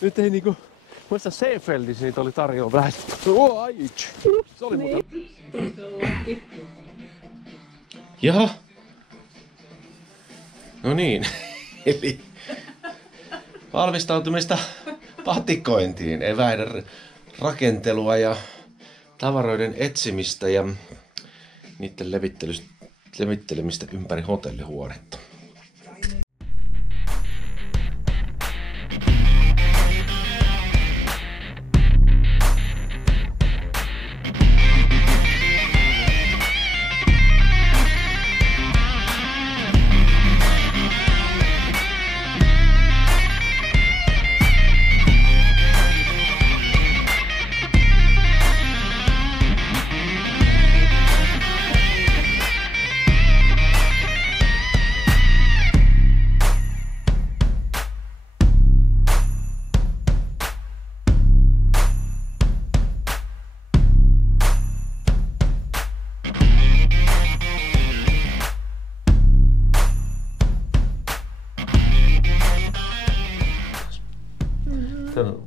Nyt ei niinku... Muista Seefeldissä niitä oli tarjolla vähän. Se oli muuten... Jaha. No niin. Eli valmistautumista patikointiin, eväiden rakentelua ja tavaroiden etsimistä ja niiden levittelemistä ympäri hotellihuonetta.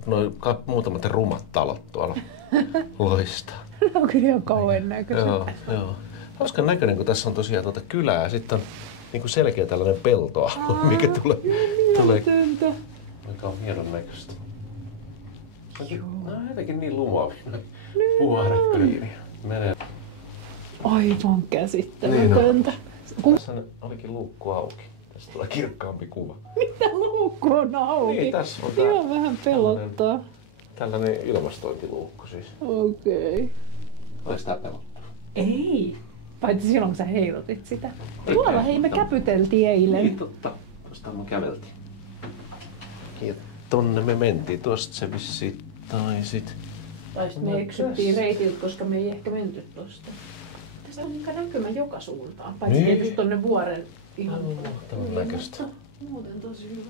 Noin muutamat rumat talot tuolla loistaa. No on kyllä ihan kauhean näköistä. Joo. Hauskan näköinen, kun tässä on tosiaan kylää ja sitten on niin kuin selkeä tällainen peltoalue, mikä tulee. Aika on hienon näköistä. No jotenkin niin lumovia. Puhaaret piiriä. Menee. Aivan käsittämätöntä. Niin tässä olikin luukku auki. Tästä tulee kirkkaampi kuva. Mitä luukku on auki? Niin, tässä on ihan vähän pelottaa. Tällainen ilmastointiluukku siis. Okei. Oliko sitä pelottaa? Ei. Paitsi silloin, kun sä heilutit sitä. Tuolla hei, me käpyteltiin eilen. Niin totta. Tuosta me käveltiin. Ja tonne me mentiin. Tuosta se vissiin taisit. Tai sitten me eksyttiin reitiltä, koska me ei ehkä menty tosta. Tästä on näkymä joka suuntaan. Paitsi niin. Tietysti tonne vuoren ihan tämän näköistä. Muuten tosi hyvä.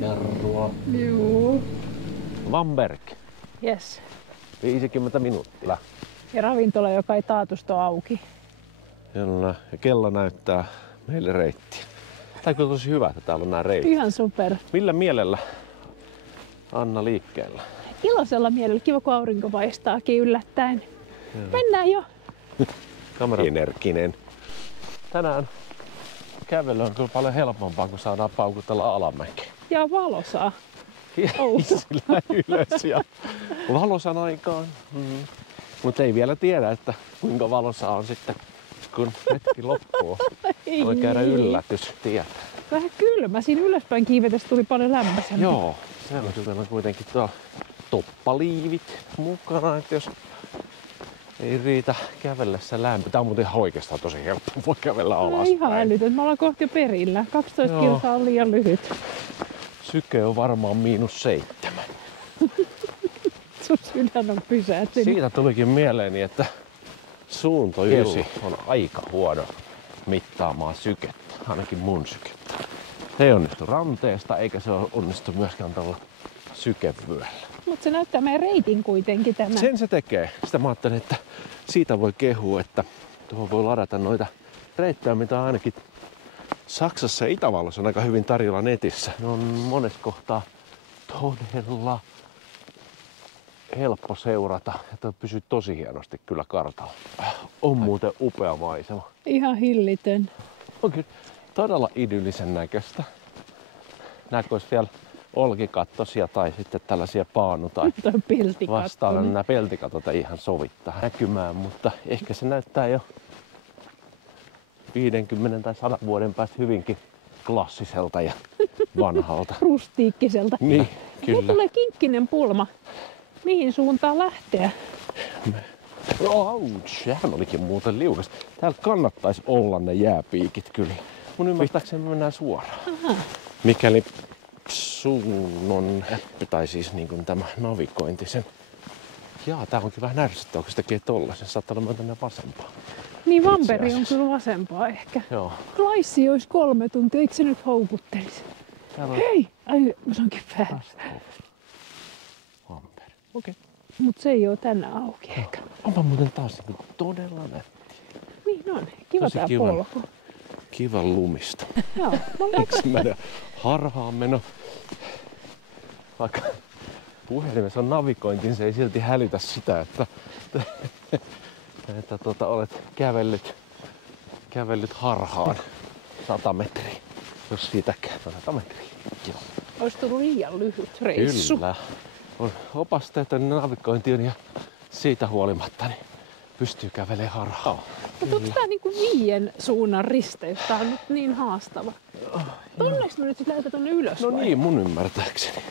Jarrua. Juu. Vamberg. Yes. 50 minuuttia. Ja ravintola, joka ei taatusti ole auki. Kyllä. Ja kello näyttää meille reittiä. Tää on kyllä tosi hyvä, että täällä on nää reitit. Ihan super. Millä mielellä Anna liikkeellä? Iloisella mielellä. Kiva, kun aurinko paistaakin yllättäen. Joo. Mennään jo. Kamera energinen. Tänään kävely on kyllä paljon helpompaa, kun saadaan paukutella alamäkeä. Ja valosaa. Sillä ylös ja valosan aikaan. Mutta ei vielä tiedä, että kuinka valosaa on sitten, kun hetki loppuu. Voi käydä yllätys, tietää. Vähän kylmä. Siinä ylöspäin kiivetessä tuli paljon lämpöisempi. Joo, siellä on kuitenkin tuo toppaliivit mukana, että jos ei riitä kävellessä lämpö. Tää on muuten oikeastaan tosi helppo, voi kävellä alaspäin. Ihan älytön. Me ollaan kohti jo perillä. 12 kilsaa on liian lyhyt. Syke on varmaan -7. Sun sydän on pysähtynyt. Siitä tulikin mieleeni, että suuntokello on aika huono mittaamaan sykettä, ainakin mun sykettä. Se ei onnistu ranteesta, eikä se onnistu myöskään tällä sykevyöllä. Mutta se näyttää meidän reitin kuitenkin tämä. Sen se tekee. Sitä mä ajattelin, että siitä voi kehua, että tuohon voi ladata noita reittejä, mitä ainakin Saksassa ja Itävallassa on aika hyvin tarjolla netissä. Ne on monessa kohtaa todella helppo seurata ja pysyy tosi hienosti kyllä kartalla. On muuten upea maisema. Ihan hillitön. On kyllä todella idyllisen näköistä. Näköis vielä olkikattosia tai sitten tällaisia paanu- tai vastaavia. Nämä peltikatot ei ihan sovittaa näkymään, mutta ehkä se näyttää jo 50 tai 100 vuoden päästä hyvinkin klassiselta ja vanhalta. Rustiikkiselta. Niin, kyllä. Nyt tulee kinkkinen pulma. Mihin suuntaan lähteä? Ouch, sehän olikin muuten liukas. Täällä kannattaisi olla ne jääpiikit kyllä. Mun ymmärtääkseni me mennään suoraan. Aha. Mikäli suunnon appi, tai siis niin kuin tämä navigointi sen. Jaa, tää onkin vähän ärsyttävää, kun se tekee tollasen. Saattaa olla tänne vasempaan. Niin, Vamperi on kyllä vasempaa ehkä. Joo. Laissi olisi 3 tuntia, eikö se nyt houkuttelisi? Hei! Ai, se onkin väärässä. Vamperi. Okei. Mut se ei oo tänään auki ehkä. Onpa muuten taas niin todella nätti. Niin No niin, kiva Tosi tää polku. Kivan lumista. Joo, Ensimmäinen harhaan meno. Vaikka puhelimessa on navigointi, niin se ei silti hälytä sitä, että olet kävellyt harhaan 100 metriä. Jos siitäkään 100 metriä. Joo. Olisi tullut liian lyhyt reissu. Kyllä. On opasteet ja navigointi on ja siitä huolimatta niin pystyy kävelemään harhaan. Mutta onko tää niinku 5 suunnan risteys? Tää on nyt niin haastava. Tonneks me nyt sit lähdetään tonne ylös No vai? niin, mun ymmärtääkseni.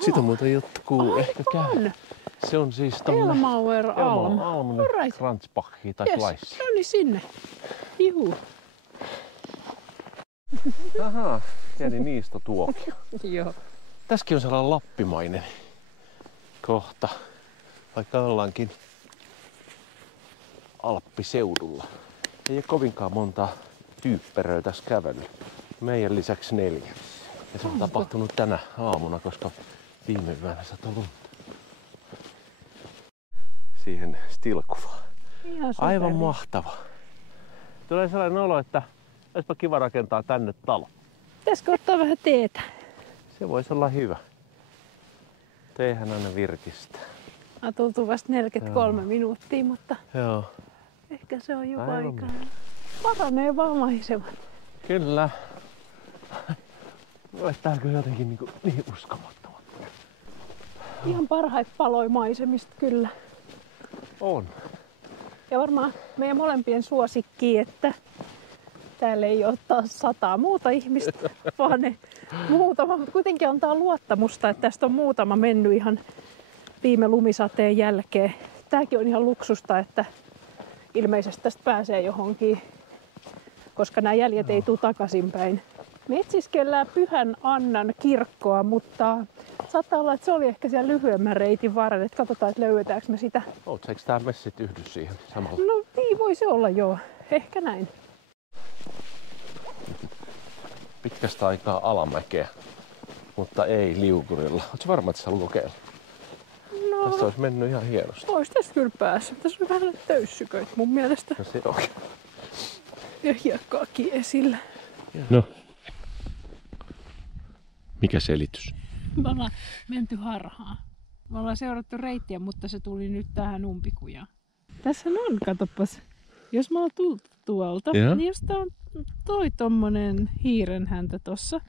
Sitä muuten jotkut ehkä käy. Se on siis tommonen Elmauer Alm. Right. Franzbachia tai Yes. Klaissi. No niin sinne. Juhu. Ahaa, pieni niistotuokio. Joo. Tässäkin on sellainen lappimainen kohta, vaikka ollaankin Alppiseudulla. Ei ole kovinkaan montaa tyyppäröä tässä kävellyt. Meidän lisäksi 4. Ja se on tapahtunut tänä aamuna, koska viime yönä satoi lunta. Siihen stilkuvaan. Aivan mahtava. Tulee sellainen olo, että olisipa kiva rakentaa tänne talo. Pitäisikö ottaa vähän teetä? Se voisi olla hyvä. Teehän aina virkistää. On tultu vasta 43 minuuttia, mutta Joo. ehkä se on jo Aivan. aikaa. Paranee vaan maisemat. Kyllä. Tää on kyllä jotenkin niin uskomattomat. Ihan parhaita paloi maisemista kyllä. On. Ja varmaan meidän molempien suosikki, että täällä ei ole taas 100 muuta ihmistä, vaan ne muutama. Mutta kuitenkin antaa luottamusta, että tästä on muutama mennyt ihan viime lumisateen jälkeen. Tääkin on ihan luksusta, että ilmeisesti tästä pääsee johonkin, koska nämä jäljet ei tule takaisinpäin. Me etsiskellään Pyhän Annan kirkkoa, mutta saattaa olla, että se oli ehkä siellä lyhyemmän reitin varrella. Katsotaan, että löydetäänkö me sitä. Eikö tää messit yhdy siihen samalla? No niin, voi se olla joo. Ehkä näin. Pitkästä aikaa alamäkeä, mutta ei liukurilla. Oletko varma, että sä haluat kokeilla? No, Tässä olisi mennyt ihan hienosti. olisi tässä kyllä päässä. Tässä on vähän töyssyköitä mun mielestä. No se on. Ja hiekkaakin esillä. No. Mikä selitys? Me ollaan menty harhaan. Me ollaan seurattu reittiä, mutta se tuli nyt tähän umpikujaan. Tässä on, katsopas. Jos me ollaan tultu tuolta, Joo. niin jos tää on toi tommonen hiirenhäntä tossa.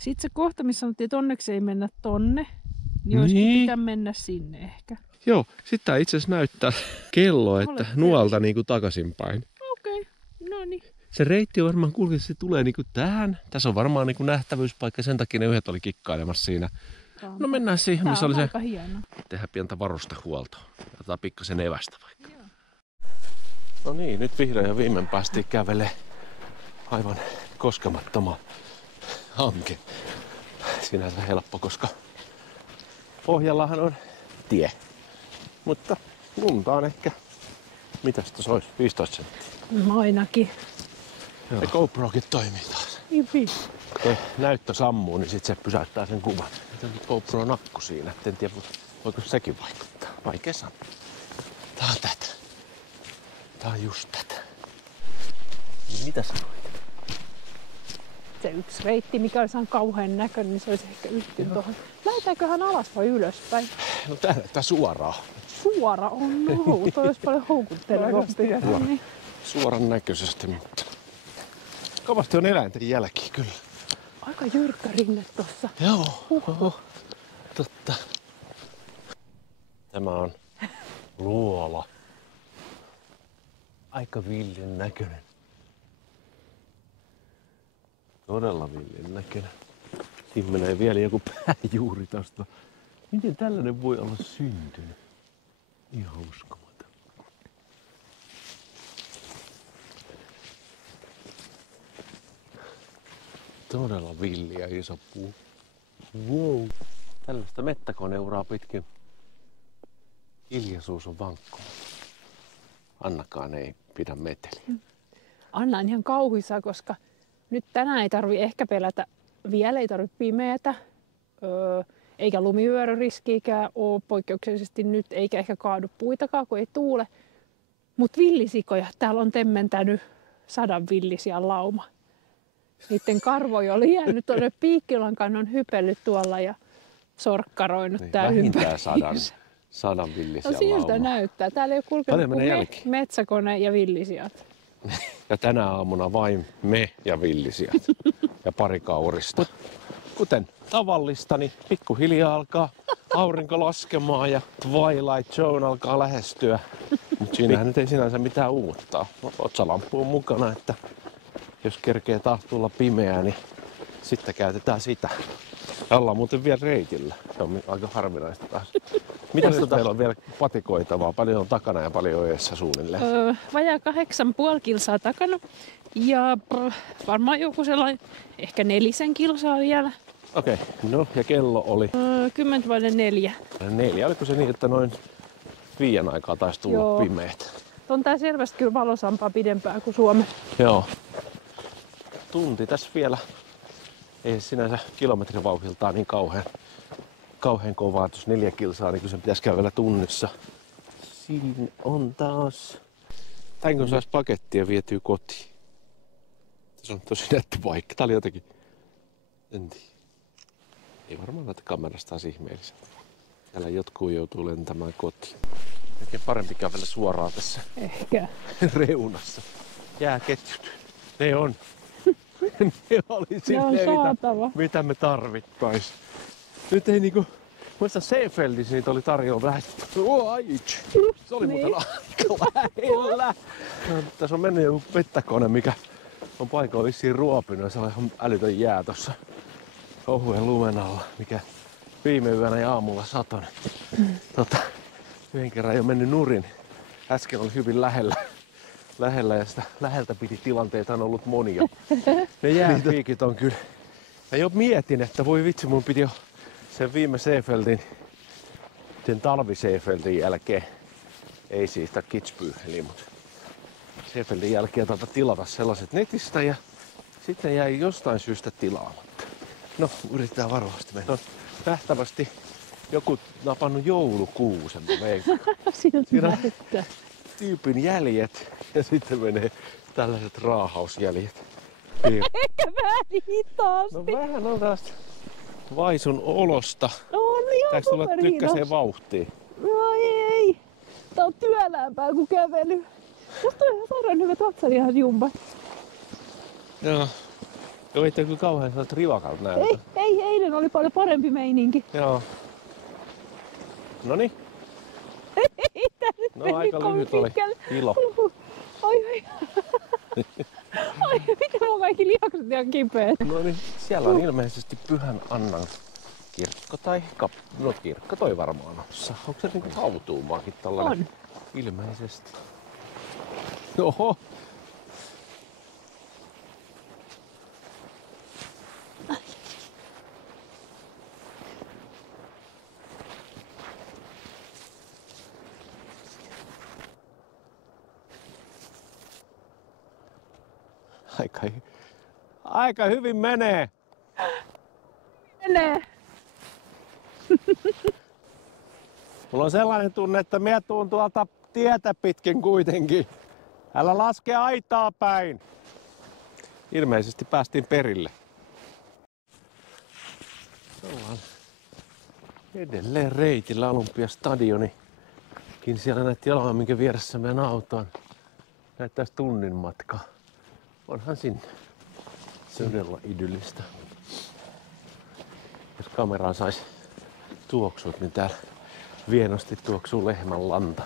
Sitten se kohta, missä sanottiin, että onneksi ei mennä tonne, niin olisikin pitää mennä sinne ehkä. Joo, sitten tää itse asiassa näyttää kello, että Olette. nuolta niinku takaisinpäin. Okei, no niin. Se reitti on varmaan kulkee, se tulee niinku tähän. Tässä on varmaan niinku nähtävyyspaikka, sen takia ne yhdet oli kikkailemassa siinä. No mennään siihen, Tää missä on oli se aika hieno. tehdä pientä varustehuoltoa. Otetaan pikkasen evästä vaikka. Joo. No niin, nyt vihdoin ja viimein päästiin kävelemään aivan koskemattomaan hanke. Sinänsä helppo, koska pohjallahan on tie. Mutta lunta on ehkä, mitäs tässä olisi, 15 senttiä. Ainakin. Ja GoProkin toimii taas. Niin. Kun näyttö sammuu, niin sit se pysäyttää sen kuvan. Nyt on GoPro-nakku siinä, en tiedä voiko sekin vaikuttaa. Vaikea sanoa. Tää on tätä. Tää on just tätä. Niin mitä sanoit? Se yksi reitti, mikä olisi kauhean näköinen, niin se olisi ehkä yhtynyt tuohon. Lähdetäänkö alas vai ylöspäin? No tää suoraan. Suora on no, toi olisi paljon houkuttelevampi. Niin. Suoran näköisesti, mutta kovasti on eläinten jälkiä kyllä. Aika jyrkkä rinne tossa. Joo, oho. Totta. Tämä on luola. Aika villin näköinen. Todella villin näköinen. Siinä menee vielä joku pääjuuri tosta. Miten tällainen voi olla syntynyt? Ihan uskomaton. Todella villi ja iso puu. Wow. Tällaista mettäkoneuraa pitkin. Hiljaisuus on vankkuva. Annakaan ei pidä meteliä. Anna on ihan kauhuissa, koska nyt tänään ei tarvi ehkä pelätä. Vielä ei tarvitse pimeätä. Eikä lumivyöryriskiikään ole poikkeuksellisesti nyt, eikä ehkä kaadu puitakaan, kun ei tuule. Mutta villisikoja, täällä on temmentänyt 100 villisian lauma. Niiden karvoja oli jäänyt tuonne piikkilankaan, on hypellyt tuolla ja sorkkaroinut Niin, tää vähintään ympäristössä. 100 villisian No siltä lauma. näyttää. Täällä ei ole kulkenut menee kuin jälki. metsäkone ja villisijat. Ja tänä aamuna vain me ja villisiat ja pari kaurista. Kuten tavallista, niin pikkuhiljaa alkaa aurinko laskemaan ja Twilight Zone alkaa lähestyä. Mutta siinähän nyt ei sinänsä mitään uutta. Otsalamppu on mukana, että jos kerkee taas tulla pimeää, niin sitten käytetään sitä. Ja ollaan muuten vielä reitillä. Se on aika harvinaista taas. Mitäs teillä on vielä patikoitavaa? Paljon on takana ja paljon on edessä suunnilleen? Vajaa 8,5 kilsaa takana. Ja varmaan joku sellainen, ehkä 4 kilsaa vielä. Okei, no ja kello oli 10:04. 4. Oliko se niin, että noin 5 aikaa taisi tulla Joo. pimeät? On tää selvästi kyllä valosampaa pidempää kuin Suomessa. Joo. Tunti tässä vielä. Ei sinänsä kilometrivauhdiltaan niin kauhean kovaa. Tuossa 4 kilsaa, niin kyllä sen pitäisi kävellä tunnissa. Siinä on taas. Tän kun saisi pakettia vietyä kotiin. Se on tosi nätti paikka. Tää oli jotenkin. En tiedä. Ei varmaan näitä kamerasta taas ihmeelliseltä. Täällä jotkut joutuu lentämään kotiin. Oikein parempi kävellä suoraan tässä Ehkä. reunassa. Jääketjut. Ne on. Ne oli Ne on silleen, saatava. mitä me tarvittais. Nyt ei niinku. Muista Seefeldissä niitä oli tarjolla vähän. Se oli Niin. muuten aika lähellä. No, tässä on mennyt joku pettäkone, mikä on paikalla vissiin ruopinut. Ja se on ihan älytön jää tossa ohuen lumen alla, mikä viime yönä ja aamulla satoi. Yhden kerran jo mennyt nurin. Äsken oli hyvin lähellä ja sitä läheltä piti tilanteita on ollut monia. Ne jääpiikit on kyllä. Mä jo mietin, että voi vitsi, mun piti jo sen viime Seefeldin, sen talvi Seefeldin jälkeen, ei siis sitä Kitzbüheliä, mutta Seefeldin jälkeen tilata sellaiset netistä ja sitten jäi jostain syystä tilaamatta. No, yritetään varovasti mennä. On nähtävästi joku napannut joulukuusen. Siltä Siinä- näyttää. Tyypin jäljet ja sitten menee tällaiset raahausjäljet. Ehkä vähän hitaasti. No vähän on taas vaisun olosta. No on ihan Pitääkö tulla superhidas. tykkäseen vauhtiin? No ei. Tää on työläämpää kuin kävely. Tästä on ihan sairaan hyvät vatsalihan jumpat. Joo. Joo, ei kyllä kauhean sellaiset rivakalta näytä. Ei, eilen oli paljon parempi meininki. Joo. Noniin. No meni aika kovin lyhyt oli pitkälle. ilo. Ai. Ai, miten mun kaikki lihakset ihan kipeät. No niin, siellä on ilmeisesti Pyhän Annan kirkko tai no kirkko toi varmaan on. Onko se niinku hautuumaakin tällainen? On. Ilmeisesti. Oho. Aika hyvin menee. Menee. Mulla on sellainen tunne, että minä tuun tuolta tietä pitkin kuitenkin. Älä laske aitaa päin. Ilmeisesti päästiin perille. Ollaan edelleen reitillä Olympiastadionikin. Siellä näytti olevan, minkä vieressä meidän auto on. Näyttäisi tunnin matkaa. Onhan sinne. Todella idyllistä. Jos kameraan sais tuoksut, niin täällä vienosti tuoksuu lehmän lanta.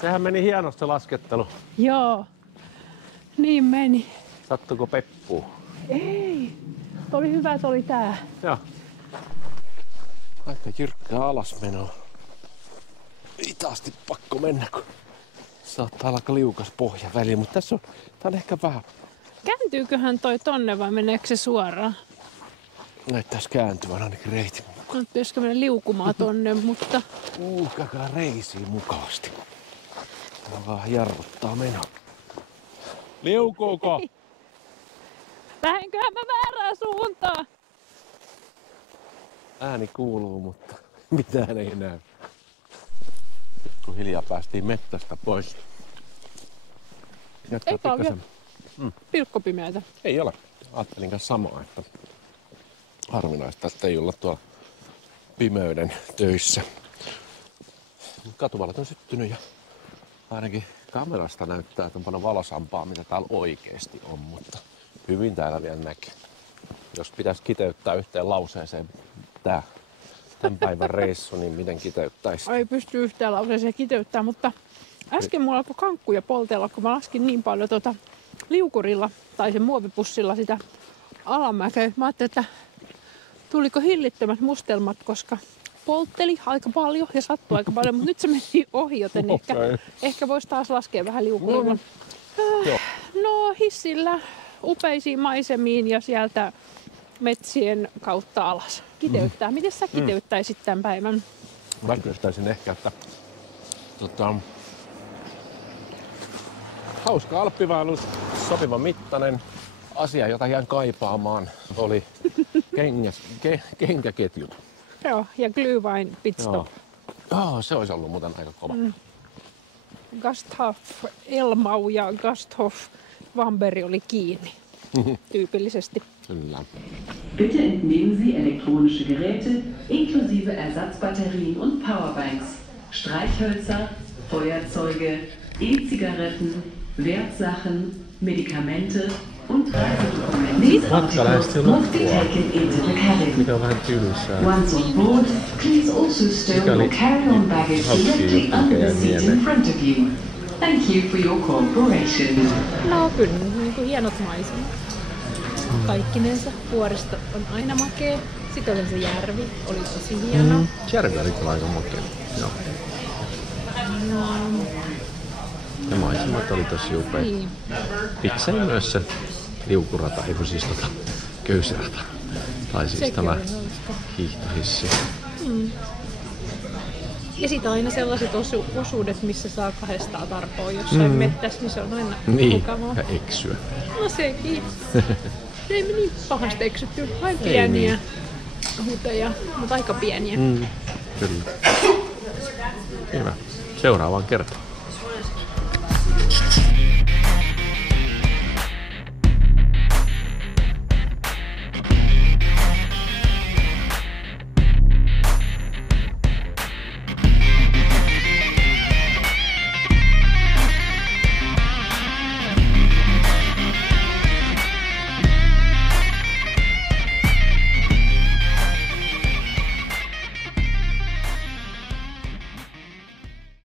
Sehän meni hienosti se laskettelu. Joo. Niin meni. Sattuko peppuun? Ei. Oli hyvä, että oli tää. Joo. Aika jyrkkää alasmenoa. Hitaasti pakko mennä, kun saattaa olla liukas pohja väliin, mutta tässä on, tää on ehkä vähän. Kääntyyköhän toi tonne vai meneekö se suoraan? Näyttäis kääntyvän ainakin reitin mukaan. No, pitäisikö mennä liukumaan tonne, mutta... Käykää reisiin mukavasti. Tää vaan jarruttaa menoa. Liukuuko? Lähenköhän mä väärään suuntaan? Ääni kuuluu, mutta mitään ei näy. Kun hiljaa päästiin mettästä pois. Jättää Eipä ole pikkasen. pilkkopimeätä. Ei ole. Ajattelin kanssa samaa, että harvinaista, että ei olla tuolla pimeyden töissä. Katuvalot on syttynyt ja ainakin kamerasta näyttää, että on paljon valosampaa, mitä täällä oikeesti on, mutta hyvin täällä vielä näkee. Jos pitäisi kiteyttää yhteen lauseeseen tämän päivän reissu, niin miten kiteyttäisi? Ei pysty yhtään lauseeseen kiteyttämään, mutta äsken mulla alkoi kankkuja poltella, kun mä laskin niin paljon liukurilla tai sen muovipussilla sitä alamäkeä. Mä ajattelin, että tuliko hillittömät mustelmat, koska poltteli aika paljon ja sattui aika paljon, mutta nyt se meni ohi, joten ehkä voisi taas laskea vähän liukurilla. No hissillä upeisiin maisemiin ja sieltä metsien kautta alas. Kiteyttää. Miten sä kiteyttäisit tämän päivän? Mä kysyttäisin ehkä, että hauska alppivaellus, sopiva mittainen. Asia, jota jään kaipaamaan, oli kenkäketjut. Joo, ja Glühwein pitstop. Se olisi ollut muuten aika kova. Gasthof Elmau ja Gasthof Vamberg oli kiinni, tyypillisesti. Kyllä. Bitte entnehmen Sie elektronische Geräte inklusive Ersatzbatterien und Powerbanks, Streichhölzer, Feuerzeuge, E-Zigaretten, Wertsachen, Medikamente und Reisedokumente. These articles must be taken into the cabin. Mikä on vähän tylsää. Once on board, please also stow your carry-on baggage directly under the seat in front of you. Thank you for your cooperation. No kyllä, niin kuin hienot maisemat. Kaikkinensa. Vuoristo on aina makea. Sitten oli se järvi, oli tosi hieno. Järvi oli kyllä aika makea. Joo. Ja maisemat oli tosi upea. Niin. Miksei myös se liukurata, ei kun siis köysirata. Tai siis Sekin tämä oli hauska. hiihtohissi. Ja sitten aina sellaiset osuudet, missä saa 200 tarpoa jossain mettässä, niin se on aina mukavaa. Ja eksyä. No sekin. Ei me niin pahasti eksytty. Vain pieniä huteja, mutta aika pieniä. Kyllä. Hyvä. Seuraavaan kertaan.